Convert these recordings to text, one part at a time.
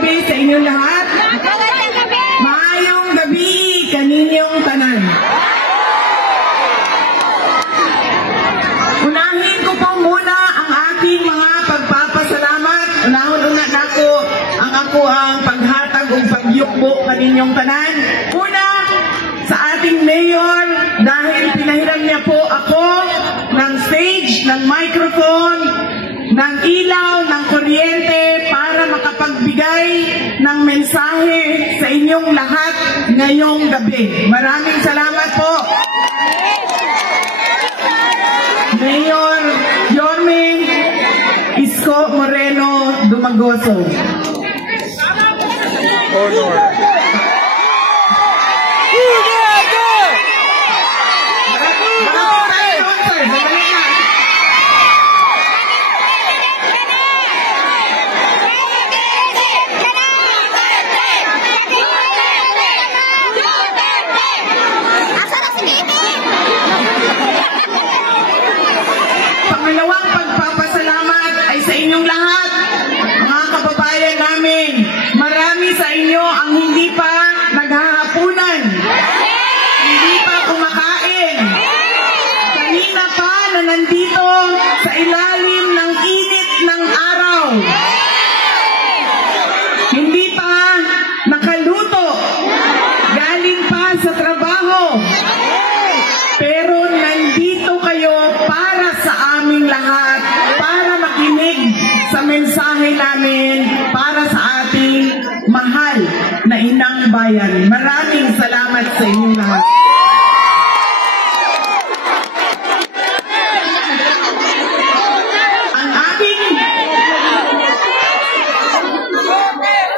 gabi sa inyong lahat. Maayong gabi kaninyong tanan. Unahin ko po muna ang aking mga pagpapasalamat. Unahon-una na ko ang paghatag o pagyukbo kaninyong tanan. Una, sa ating mayor, dahil pinahiram niya po ako ng stage, ng microphone, ng ilaw, ng kuryente para makapagbigay ng mensahe sa inyong lahat ngayong gabi. Maraming salamat po. Mayor Yorme Isko Moreno Dumagoso. Pangalawang pagpapasalamat ay sa inyong lahat, mga kababayan namin. Marami sa inyo ang hindi pa naghahapunan, hindi pa kumakain. Kanina pa na nandito sa ilalim ng init ng araw. Hindi pa nakaluto, galing pa sa trabaho. Pero nandito kayo para sa aming lahat, para makinig sa mensahe namin, para sa ating mahal na inang bayan. Maraming salamat sa inyong lahat. Ang ating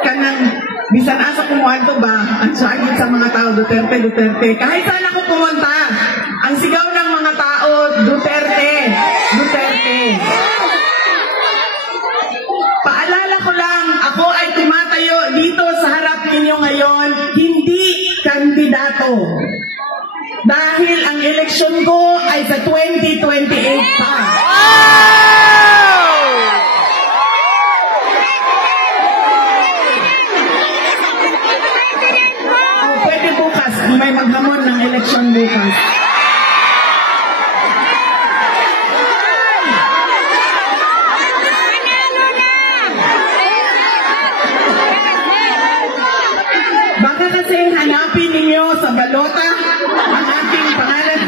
kanang bisan asa kumuhan to ba? Ang sagit sa mga tao, Duterte, Duterte. Kahit saan ako pumunta, ang sigaw ng mga tao, Duterte, Duterte. Paalala ko lang, ako ay tumatayo dito sa harap ninyo ngayon, hindi kandidato. Dahil ang eleksyon ko ay sa 2028 pa. Pwede bukas, may maghamon ng eleksyon bukas. Baka kasi hanapin ninyo sa balota ang aking pangalan.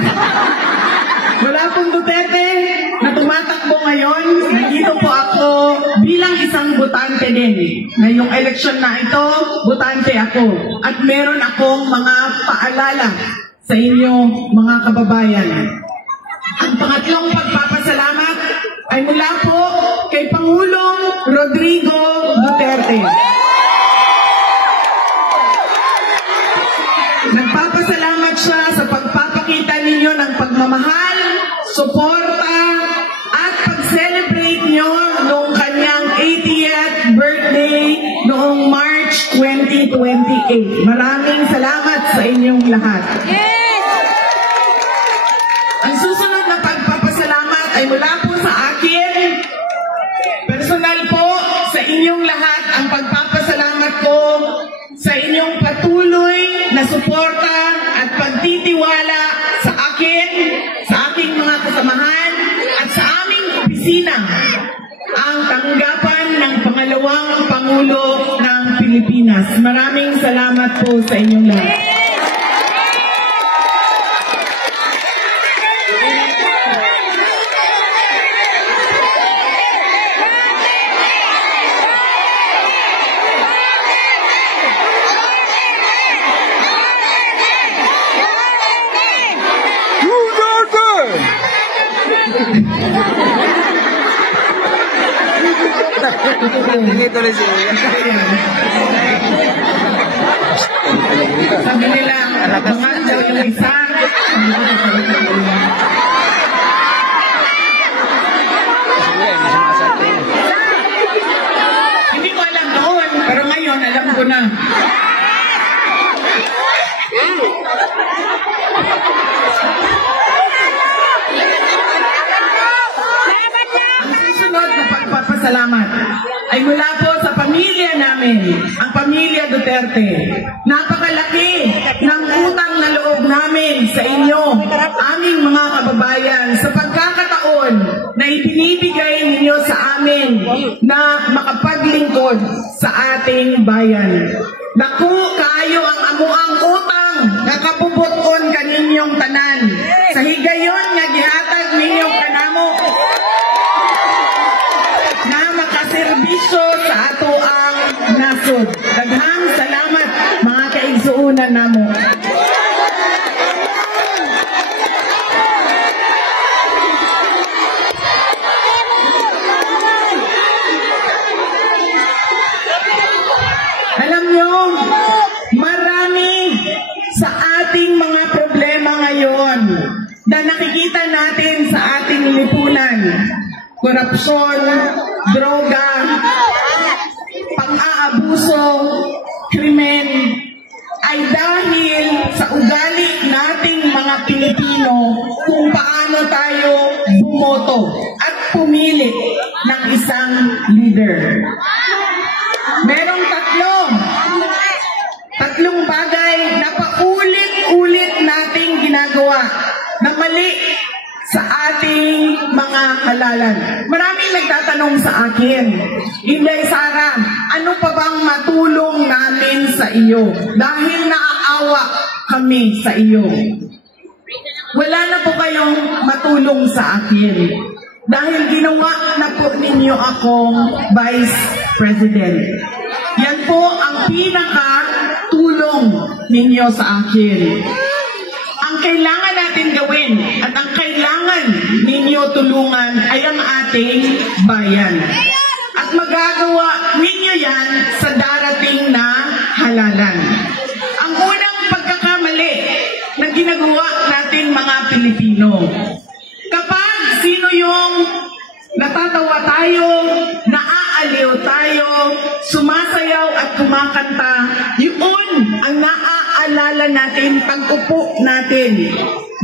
Wala pong Duterte na tumatakbo ngayon. Nandito po ako bilang isang botante din. Ngayong eleksyon na ito, botante ako. At meron akong mga paalala sa inyo mga kababayan. Ang pangatlong pagpapasalamat ay mula po kay Pangulong Rodrigo Duterte. Nagpapasalamat siya sa pagpapakita ninyo ng pagmamahal, suporta, at pag-celebrate nyo noong kanyang 80th birthday noong March 2028. Maraming salamat sa inyong lahat. Ang susunod na pagpapasalamat ay mula po sa akin. Personal po sa inyong lahat ang pagpapasalamat ko sa inyong patuloy na suporta at pagtitiwala sa akin, sa aking mga kasamahan, at sa aming opisina, ang tanggapan ng pangalawang Pangulo ng Pilipinas. Maraming salamat po sa inyong lahat. Dito rin siya. Sabi nila, bangan daw yung isa. Hindi ko alam noon, pero ngayon alam ko na. Ang susunod na pagpapasalamat ay mula po sa Panginoon. pamilya namin, ang pamilya Duterte, napakalaki ng utang na loob namin sa inyo, aming mga kababayan, sa pagkakataon na ibinibigay ninyo sa amin na makapaglingkod sa ating bayan. Naku, kayo ang amuang utang nga kapubuton kaninyong tanan. Sa higayon nga gihatag ninyong kanamo na makaserbisyo sa ato ang nasod. Daghang salamat mga kaigsuunan namo. Alam nyo, marami sa ating mga problema ngayon na nakikita natin sa ating lipunan. Korupsyon, droga, pang-aabuso, krimen, ay dahil sa ugali nating mga Pilipino kung paano tayo bumoto at pumili ng isang leader. Merong tatlong bagay na paulit-ulit nating ginagawa na mali sa ating mga halalan. Maraming nagtatanong sa akin, Inday Sara, ano pa bang matulong namin sa iyo? Dahil naaawa kami sa iyo. Wala na po kayong matulong sa akin. Dahil ginawa na po ninyo akong Vice President. Yan po ang pinaka-tulong ninyo sa akin. Ang kailangan natin gawin at ang kailangan ninyo tulungan ay ang ating bayan. At magagawa ninyo yan sa darating na halalan. Ang unang pagkakamali na ginagawa natin mga Pilipino, kapag sino yung natatawa tayo, naaaliw tayo, sumasayaw at kumakanta, yun ang naaalala natin pag-upo natin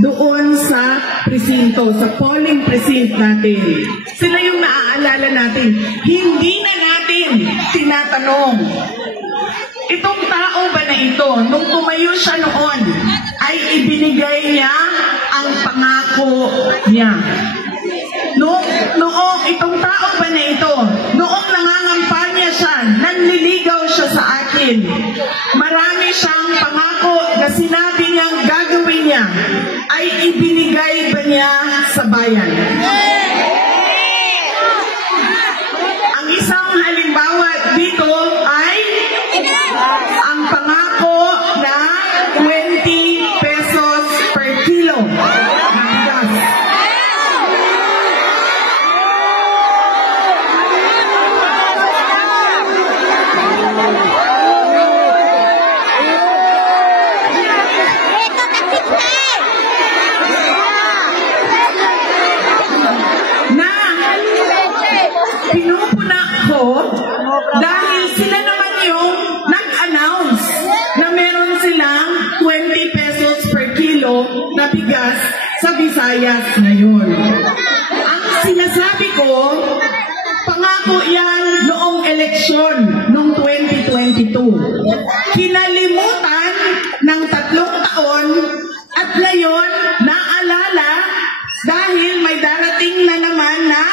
doon sa presinto, sa polling precinct natin. Sila yung naaalala natin. Hindi na natin tinatanong, itong tao ba na ito, nung tumayo siya noon, ay ibinigay niya ang pangako niya. Noong itong tao ba na ito, noong nangangampanya siya, nanliligaw siya sa akin, marami siyang pangako na sinabi niyang gagawin niya, ay ibinigay ba niya sa bayan? Ang isang halimbawa dito ay ang pangako na 20 pesos per kilo ng bigas. Pinupuna ko dahil sila naman yung nag-announce na meron silang 20 pesos per kilo na bigas sa Visayas ngayon. Ang sinasabi ko, pangako yan noong eleksyon noong 2022. Kinalimutan ng 3 taon at ngayon naalala dahil may darating na naman na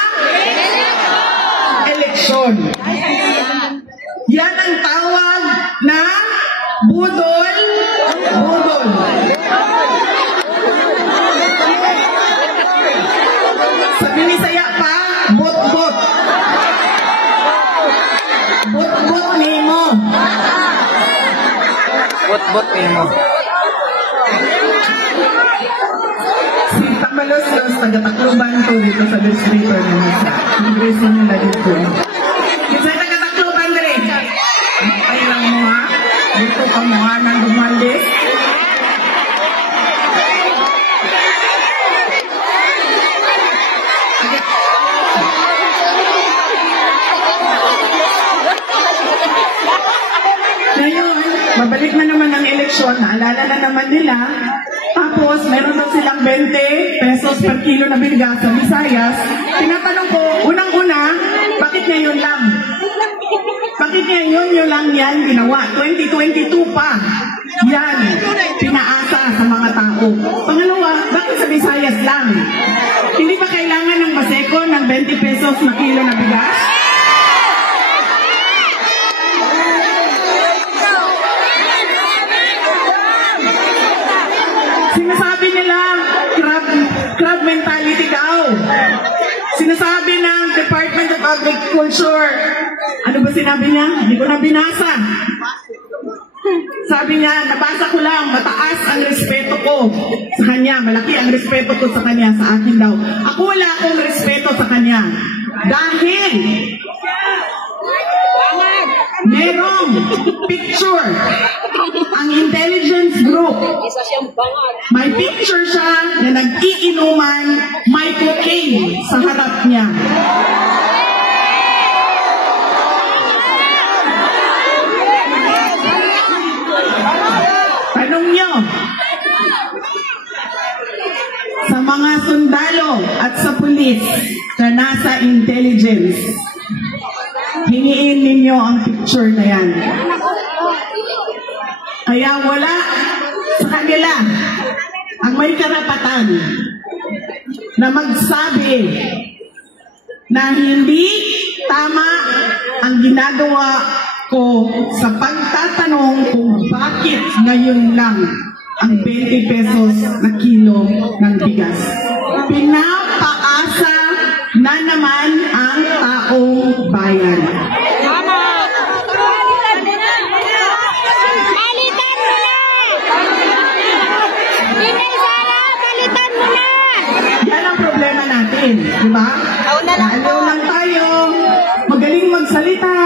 eleksyon. Yan ang tawag na budol. Sa Binisaya pa, bot-bot. Bot-bot nimo. Bot-bot nimo. Si Tamalos-los, taga-Tacloban to dito sa distrito naman sa Kongreso nila dito. Yung sa taga-Tacloban rin, ay lang mo ha, dito ka mo ha nang Dumalis. Ngayon, mabalik na naman ang eleksyon, naalala na naman nila. Tapos, meron daw silang 20 pesos per kilo na bigas sa Visayas. Tinatanong ko, unang-una, bakit ngayon lang? Bakit ngayon nyo lang yan ginawa. 2022 pa. Yan, pinaasa sa mga tao. Pangalawa, bakit sa Visayas lang? Hindi ba kailangan ng Baseco ng 20 pesos na kilo na bigas? Sinasabi nila, crab mentality daw. Sinasabi ng Department of Agriculture. Ano ba sinabi niya? Hindi ko na binasa. Sabi niya, nabasa ko lang, mataas ang respeto ko sa kanya. Malaki ang respeto ko sa kanya, sa akin daw. Ako wala akong respeto sa kanya. Dahil merong picture ang intelligence group. May picture siya na nag-iinuman, may cocaine sa harap niya. Tanong nyo, sa mga sundalo at sa pulis na nasa intelligence, hingiin ninyo ang picture na yan. Kaya wala sa kanila ang may karapatan na magsabi na hindi tama ang ginagawa ko sa pagtatanong kung bakit ngayon lang ang 20 pesos na kilo ng bigas. Pinapaasa na naman ang taong bayan. Yan ang problema natin, di ba? Lalo lang tayo, magaling magsalita.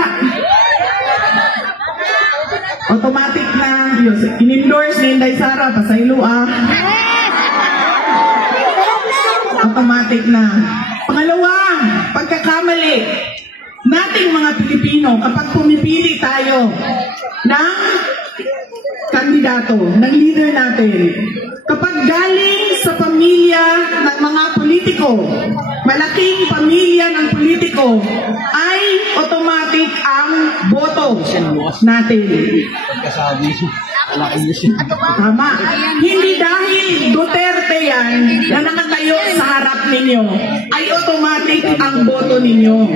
Automatic na, in-endorse ni Inday Sara, pasaylo automatic na. Pangalawa, pagkakamali nating mga Pilipino kapag pumipili tayo ng kandidato, ng leader natin, kapag galing sa pamilya ng mga politiko, malaking pamilya ng politiko, ay automatic ang boto natin. Tama. Hindi dahil Duterte yan na nakatayo sa harap ninyo, ay automatic ang boto ninyo.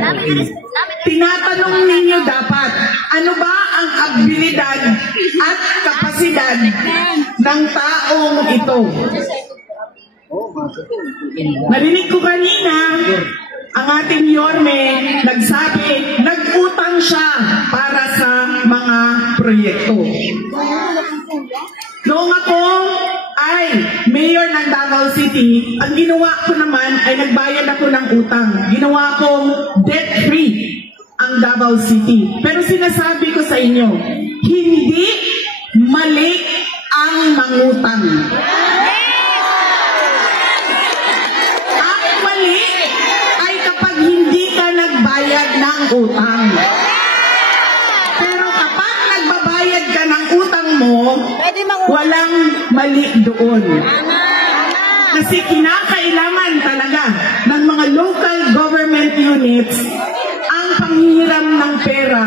Tinatanong ninyo dapat, ano ba ang abilidad at kapasidad ng taong ito? Narinig ko kanina, ang ating Yorme nagsabi, nag-utang siya para sa mga proyekto. Noong ako ay mayor ng Davao City, ang ginawa ko naman ay nagbayad ako ng utang. Ginawa kong debt-free ang Davao City. Pero sinasabi ko sa inyo, hindi mali ang mangutang. Ang mali ay kapag hindi ka nagbayad ng utang. Pero kapag nagbabayad ka ng utang mo, walang mali doon. Kasi kinakailangan talaga ng mga local government units ang panghihiram ng pera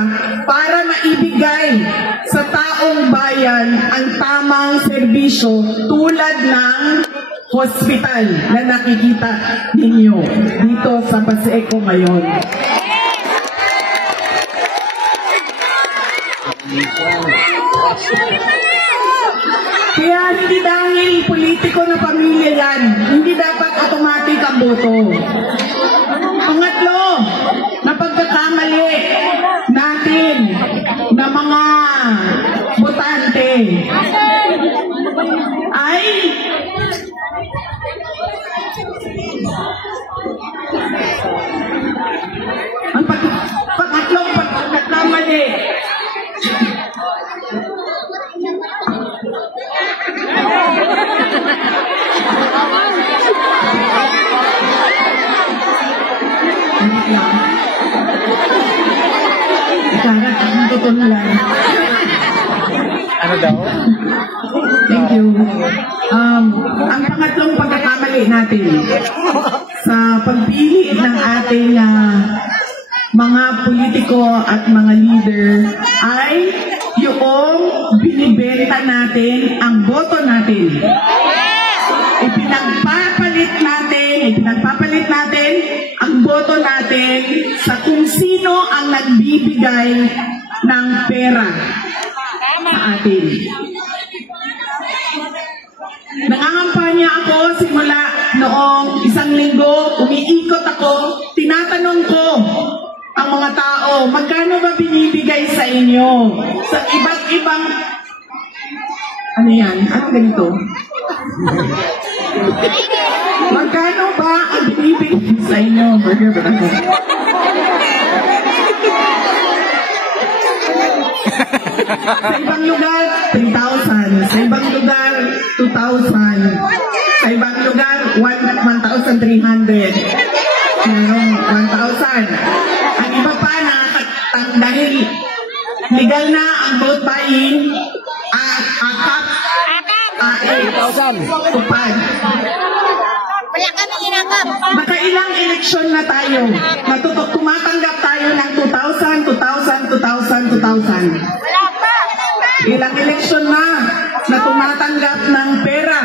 para maibigay sa taong bayan ang tamang serbisyo tulad ng hospital na nakikita ninyo dito sa Baseco ngayon. Kaya hindi dahil politiko na pamilya yan, hindi dapat automatic ang boto. Pangatlo, na pagkakamali natin na mga botante ay ang pangatlong pagkakamali Karat, ang totoo lang. Ano daw? Thank you. Ang pangatlong pagkakamali natin sa pagpili ng ating mga politiko ninyo at mga leader ay yung binibenta natin ang boto natin. Ipinagpapalit natin ang boto natin sa kung sino ang nagbibigay ng pera sa atin. Nangangampanya ako simula noong 1 linggo, umiikot ako, tinatanong ko ang mga tao, magkano ba binibigay sa inyo? Sa iba't ibang, ano yan? Ano ganito? Magkano ba ang binibigay sa inyo? Burger ba ako? Sa ibang lugar, 3,000. Sa ibang lugar, 2,000. Sa ibang lugar, 1,300. Merong 1,000. Ang iba pa dahil legal na ang vote buying, akap, 8,000. Tupad. Wala kami inangkap. Nakailang eleksyon na tayo. Kumatanggap tayo ng 2,000, 2,000, 2,000, 2,000. Wala pa. Ilang eleksyon na tumatanggap ng pera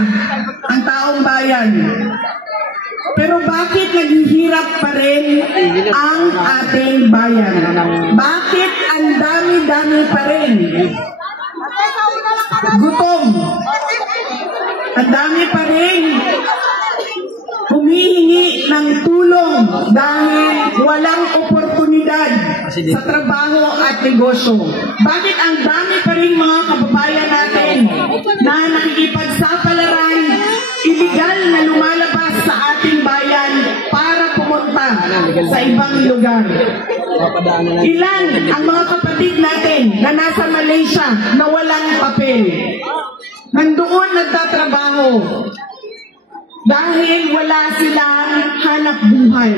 ang taong bayan. Pero bakit naghihirap pa rin ang ating bayan? Bakit ang dami-dami pa rin? Gutom. Ang dami pa rin humihingi ng tulong dahil walang oportunidad sa trabaho at negosyo. Bakit ang dami pa rin mga kababayan natin na nakikipagsapalaran, illegal na lumalabas sa ating bayan para pumunta sa ibang lugar? Ilan ang mga kapatid natin na nasa Malaysia na walang papel? Nandoon nagtatrabaho dahil wala silang hanap buhay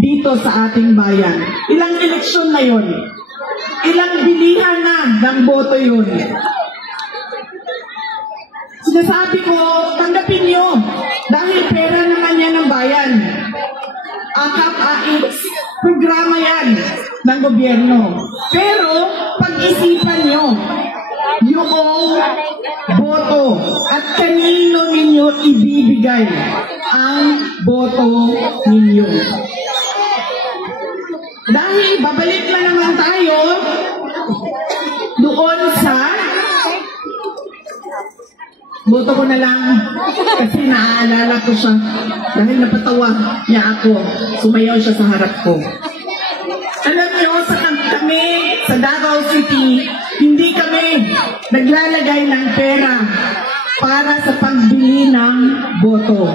dito sa ating bayan. Ilang eleksyon na yun? Ilang bilihan na ng boto yun? Sinasabi ko, tanggapin nyo dahil pera naman yan ng bayan. AKAP-AX, programa yan ng gobyerno. Pero pag-isipan nyo yung boto at kanino ninyo ibibigay ang boto ninyo. Dahil babalik na naman tayo doon sa boto ko na lang kasi naaalala ko siya dahil napatawa niya ako, sumayaw siya sa harap ko. Alam niyo, kami sa Davao City, hindi kami naglalagay ng pera para sa pagbili ng boto.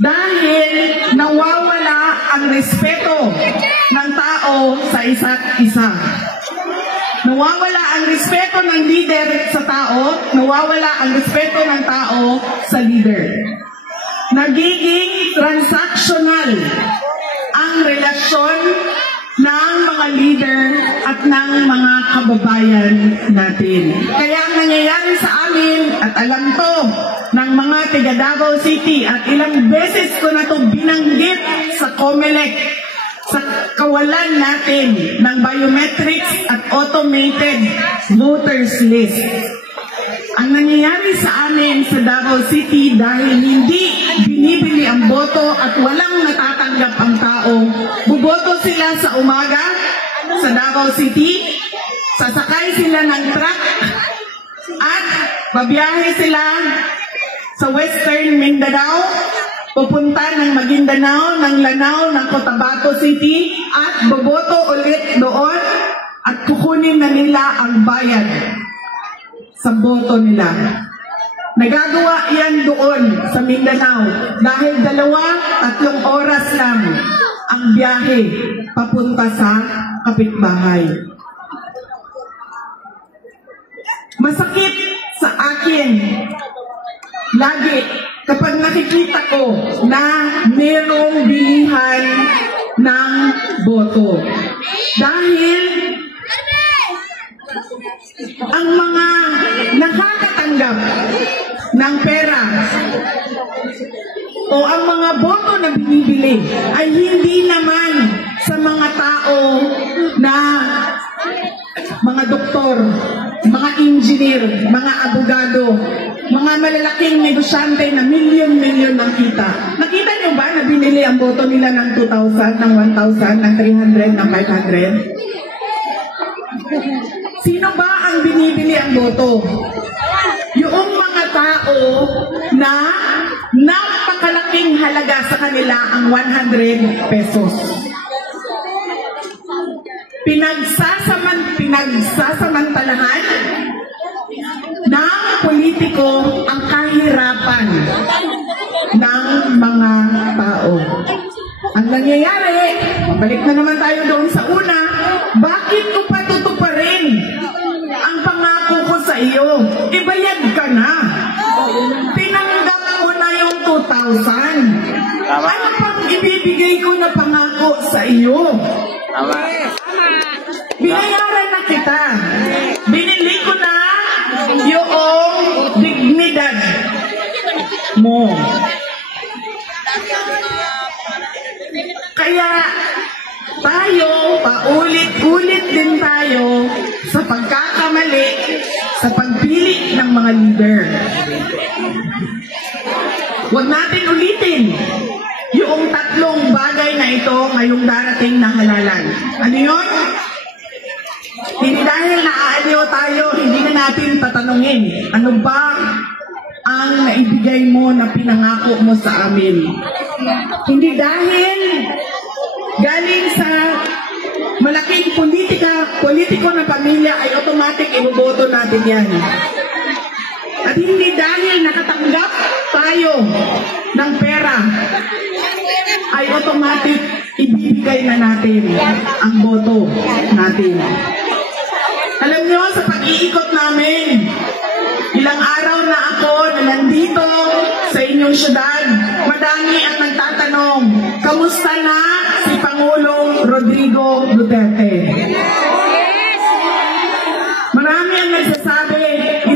Dahil nawawala ang respeto ng tao sa isa't isa. Nawawala ang respeto ng leader sa tao, nawawala ang respeto ng tao sa leader. Nagiging transactional ang relasyon ng mga leader at ng mga kababayan natin. Kaya ang nangyayari sa amin, at alam to ng mga taga Davao City, at ilang beses ko na to binanggit sa COMELEC, sa kawalan natin ng biometrics at automated voters list. Ang nangyayari sa amin sa Davao City dahil hindi binibili ang boto at walang natatanggap ang tao, buboto sila sa umaga sa Davao City, sasakay sila ng truck at babiyahe sila sa Western Mindanao, pupunta ng Maguindanao, ng Lanao, ng Cotabato City at boboto ulit doon at kukunin na nila ang bayad sa boto nila. Nagagawa yan doon sa Mindanao dahil 2-3 oras lang ang biyahe papunta sa kapitbahay. Masakit sa akin lagi kapag nakikita ko na merong bilihan ng boto. Dahil ang mga nakakatanggap ng pera o ang mga boto na binibili ay hindi naman sa mga tao na mga doktor, mga engineer, mga abogado, mga malalaking negosyante na milyon-milyon ang kita. Nakita nyo ba na binili ang boto nila ng 2,000, ng 1,000, ng 300, ng 500? Sino ba ang binibili ang boto? Yung mga tao na napakalaking halaga sa kanila ang 100 pesos. Pinagsasamantalahan ng politiko ang kahirapan ng mga tao. Ang nangyayari, balik na naman tayo doon sa una, bakit ko patutuparin ang pangako ko sa iyo? Ibayad ka na. Tinanggap ko na yung 2,000. Ano pang ibibigay ko na pangako sa iyo? Binayaran na kita. Binili ko na yung dignidad mo. Kaya tayo, paulit-ulit din tayo sa pagkakamali, sa pagpili ng mga leader. Huwag natin ulitin yung tatlong bagay na ito ngayong darating na halalan. Ano yun? Hindi dahil naaaliw tayo, hindi na natin tatanungin, ano ba ang naibigay mo na pinangako mo sa amin? Hindi dahil galing sa malaking politiko ng pamilya ay automatic iboboto natin yan. At hindi dahil nakatanggap tayo ng pera ay automatic ibibigay na natin ang boto natin. Alam nyo, sa pag-iikot namin, ilang araw na ako na nandito sa inyong syudad, madami ang nagtatanong, kamusta na si Pangulong Rodrigo Duterte? Marami ang nagsasabi,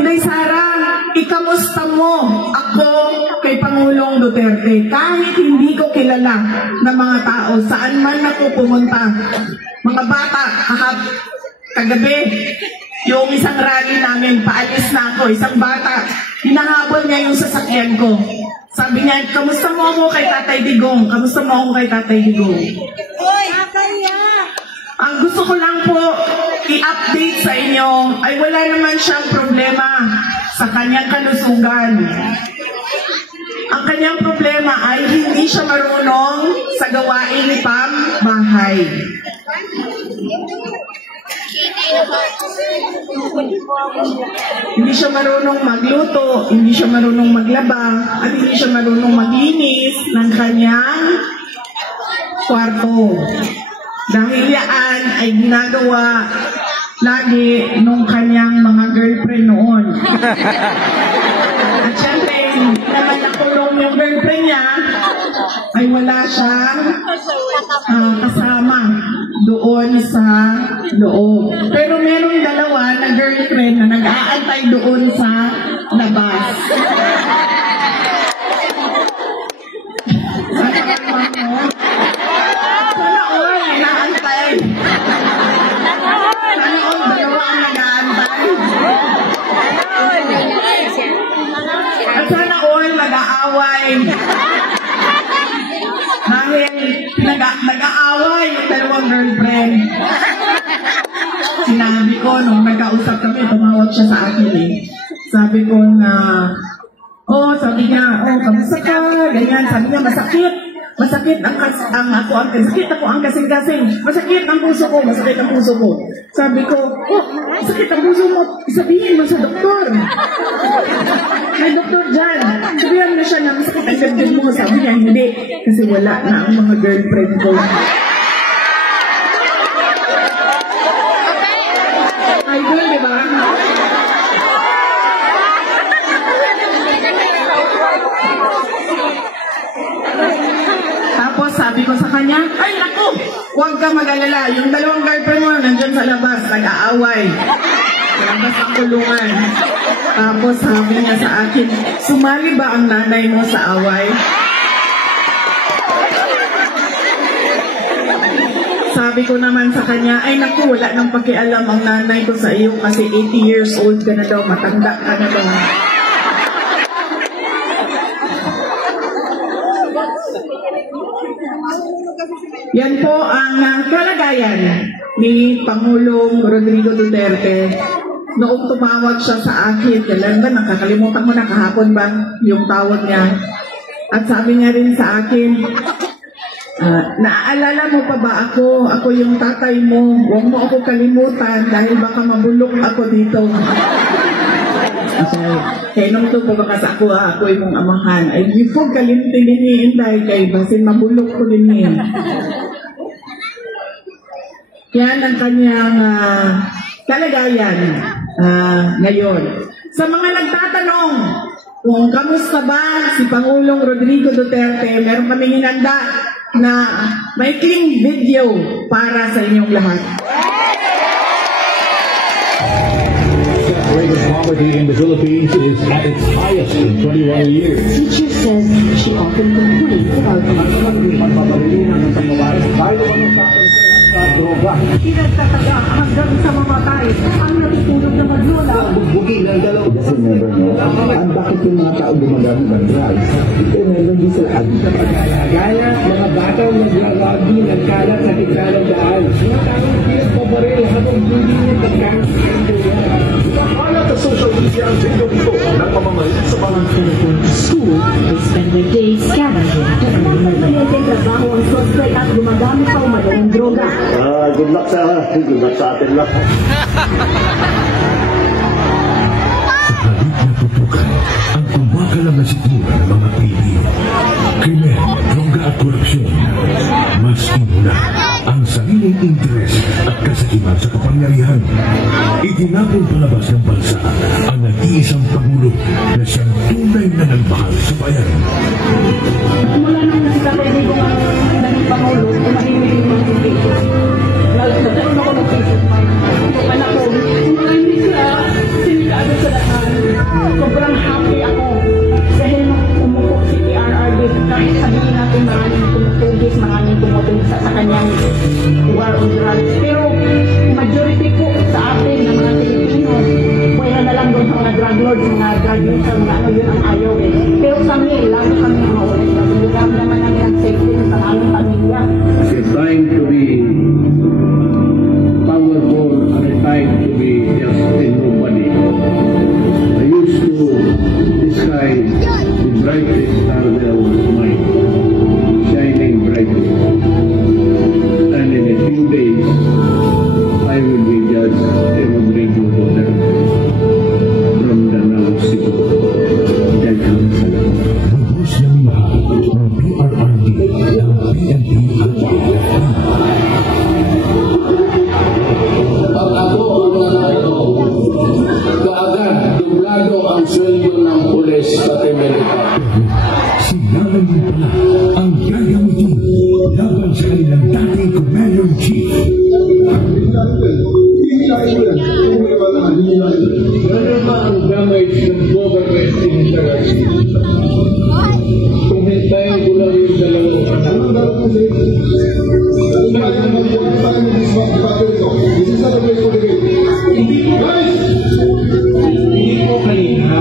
Inday Sara, ikamusta mo ako kay Pangulong Duterte? Kahit hindi ko kilala ng mga tao, saan man ako pumunta, mga bata, kagabi, yung isang rally namin, paalis na ako, isang bata, hinahabol niya yung sasakyan ko. Sabi niya, kamusta mo ako kay Tatay Digong? Kamusta mo ako kay Tatay Digong? Ang gusto ko lang po i-update sa inyo ay wala naman siyang problema sa kanyang kalusugan. Ang kanyang problema ay hindi siya marunong sa gawain ni Pam bahay. Hindi siya marunong magluto, hindi siya marunong maglaba, at hindi siya marunong maglinis ng kanyang kwarto. Dahil yan ay ginagawa lagi nung kanyang mga girlfriend noon. At syempre, naman nakulong yung girlfriend niya, ay wala siyang kasama doon sa loob. Pero merong dalawa na girlfriend na nag-aantay doon sa labas. Sana all nag-aantay. Sana all dalawa ang nag-aantay. At sana all nag-aaway. Dahil nag-aaway yung dalawang girlfriend. Sinabi ko, nung nagkausap kami, tumawag siya sa akin eh. Sabi ko na, sabi niya, kamusta ka? Ganyan, sabi niya, masakit. Masakit ako ang kasing-kasing. Masakit ang puso ko, masakit ang puso ko. Sabi ko, masakit ang puso mo, isabihin mo sa doktor. May doktor dyan. Sabihan na siya na masakit ang ganda mo. Sabi niya, hindi. Kasi wala na ang mga girlfriend ko. Idol, di ba? Tapos sabi ko sa kanya, ay naku, huwag ka mag-alala. Yung dalawang girlfriend mo nandyan sa labas, nag-aaway. Sa labas ang kulungan. Tapos sabi niya sa akin, sumali ba ang nanay mo sa away? Sabi ko naman sa kanya, ay naku, wala nang pakialam ang nanay ko sa iyo kasi 80 years old ka na daw, matanda ka na daw. Yan po ang kalagayan ni Pangulong Rodrigo Duterte noong tumawag siya sa akin. Kailan ba? Nakakalimutan mo na kahapon ba yung tawag niya? At sabi niya rin sa akin, naaalala mo pa ba ako? Ako yung tatay mo. Huwag mo ako kalimutan dahil baka mabulok ako dito. Kaya nung ito po baka sa ako yung mong amahan. Ay, di po kalimtilihin dahil kay basin mabulok ko din yun. Yan ang kanyang kalagayan ngayon. Sa mga nagtatanong kung kamusta ba si Pangulong Rodrigo Duterte, meron kaming hinanda na maikling video para sa inyong lahat. The rate of poverty in the Philippines is at its highest in 21 years. Teacher says she often complains about being hungry. Pinagtataga hanggang sa mamatay ang natutulog na maglola. Bugin ng dalaw. Kasi never know. Ang bakit yung mga tao gumagamit ng drugs? Ito meron din sila addict sa pagkagaya. Mga batang naglalagi, nagkalat sa tikranong daan. Mga taong pinagpabaril habang hindi niya pagkakasin ko yan. Nakalat sa social media ang video ito ng pamamalit sa mga School, they spend their days scavenging to earn money. Trabaho ang suspect at gumagamit pa umano ng droga. good luck sa atin lang. Sa halip na tutukan ang kumakalam na sikmura ng mga Pilipino. Krimen, droga at korupsyon. Mas inuna ang sariling interes at kasakiman sa kapangyarihan. Itinapon palabas ng bansa ang nag-iisang Pangulo na siyang tunay na nagmahal sa bayan. Mula nang nakikapwede ko ang naging Pangulo, umahimili yung mga hindi. Nagkaroon ako ng peace of mind. Yung anak ko, kung hindi sila sinikado sa lahat, sobrang happy ako. Dahil umupo si PRRD, kahit sabihin natin maraming tumutugis, maraming tumutugis sa kanyang war on drugs. Pero majority po sa atin ng mga Pilipino, kaya na lang doon sa mga drug lords, mga drug users, mga ano yun ang ayaw eh. Pero kami, lalo kami mga ulit, nagulog naman namin ang safety sa aming pamilya. It's trying to be powerful and trying to be just a nobody. I used to describe the brightest star there was mine, shining brightly. And in a few days, I will be just a Rodrigo Duterte from the Nalosico. Daghang salamat. Lubos ng lahat ng PRRD ng PNP at PFP. Pag ako kaagad dublado ang sweldo ng pulis pati militar. Sinabi din pala ang gagamitin laban sa kanilang dating Commander-in-Chief. Ano ba ang damage ng government interest? Kung hintayin ko lang yung dalawang hindi ko kanina.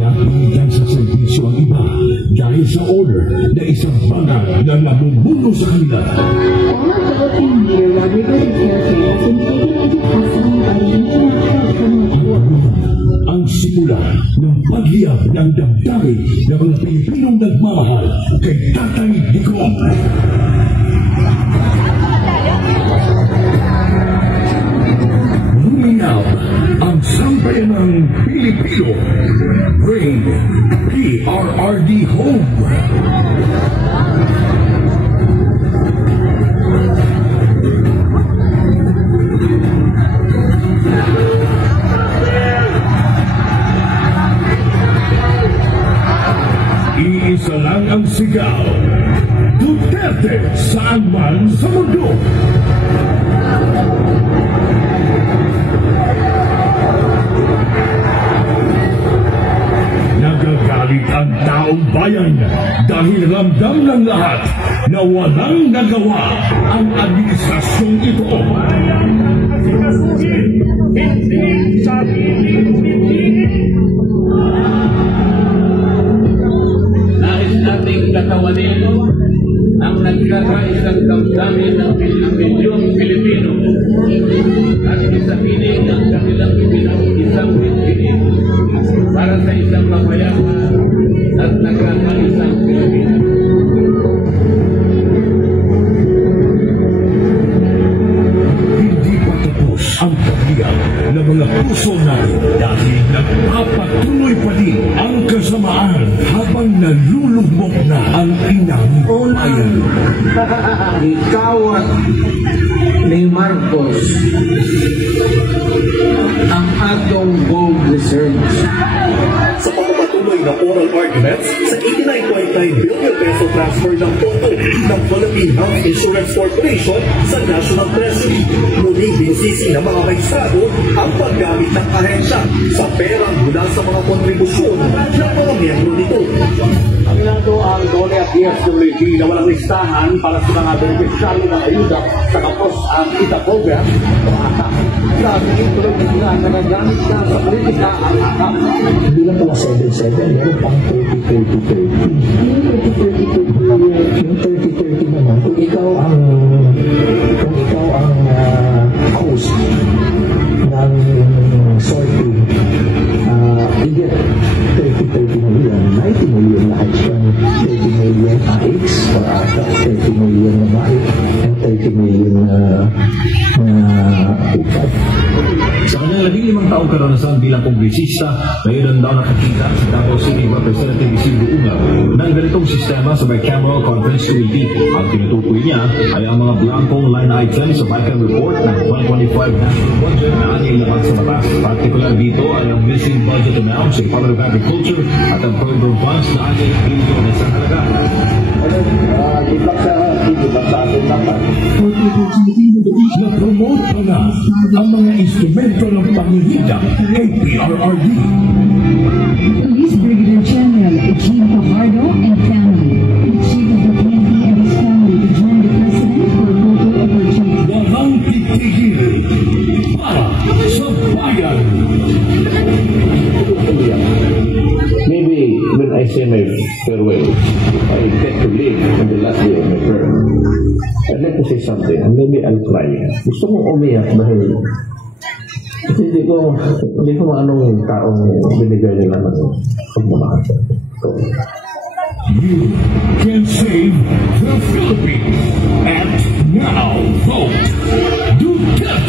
Napilitan sa serbisyo ang iba dahil sa order na isang bangag na namumuno sa kanila. All Philippine leader Rodrigo Duterte has been taken into custody by the International Criminal Court. Ang simula ng paghiyap ng damdamin ng mga Pilipinong nagmamahal kay Tatay Digong. Lumilap ang sambayanang Pilipino. Bring PRRD home. Iisa lang ang sigaw. Duterte saan man sa mundo. Dahil ramdam ng lahat na walang nagawa ang administrasyong ito. Nais nating katawanin ang nagkakaisang damdamin ng milyong Pilipino at isapiling ang kanilang isang win-win para sa isang mapayapa at nagkakaisang Pilipino. Hindi pa tapos ang pagbiyak ng mga puso natin dahil nagpapatuloy pa din ang kasamaan habang nalulugmok na ang inang bayan. Ikaw at ni Marcos ang atong gold reserves. Sa pagpapatuloy ng oral arguments sa 89.9 billion peso transfer ng pondo ng Philippine Health Insurance Corporation sa National Treasury. Muling binisisi ng mga magistrado ang paggamit ng ahensya sa pera mula sa mga kontribusyon ng mga miyembro nito. Ang inato ang DOLE at DSWD na walang listahan para sa mga beneficiary ng ayuda sa kapos ang kita program o AKAP. Sabi tuloy nila na nagamit na sa politika ang AKAP. Hindi lang pala 7-7, meron pang 30-30-30. Yung 30-30 naman, kung ikaw ang host ng sorting, you get 30-30 million, 90 million lahat siyang 30 million AX or AKAP, 30 million na BAIC, and 30 million UPAD. Sa kanyang 15 taong karanasan bilang kongresista, mayroon daw nakakita sa Davao City Representative Isidro Uga ng ganitong sistema sa bicameral conference committee. Ang tinutukoy niya ay ang mga blankong line items sa Vice Report ng 2025 national budget na anyang laman sa batas. Partikular dito ay ang missing budget amount sa Department of Agriculture at ang program funds na anyang bilyon na sa halaga. Na-promote pa na ang mga instrumento ng pangihida kay PRRD. Police Brigadier General Eugene Fajardo and family. The chief of the PNP and his family to join the president for a photo opportunity. Walang titigil para sa bayan. Maybe when I say my farewell, I get to live on the last day of my term. I'd like to say something, and maybe I'll cry. Gusto mong umiyak dahil hindi ko anong taong binigay nila ng pagmamahal. You can save the Philippines. And now vote Duterte.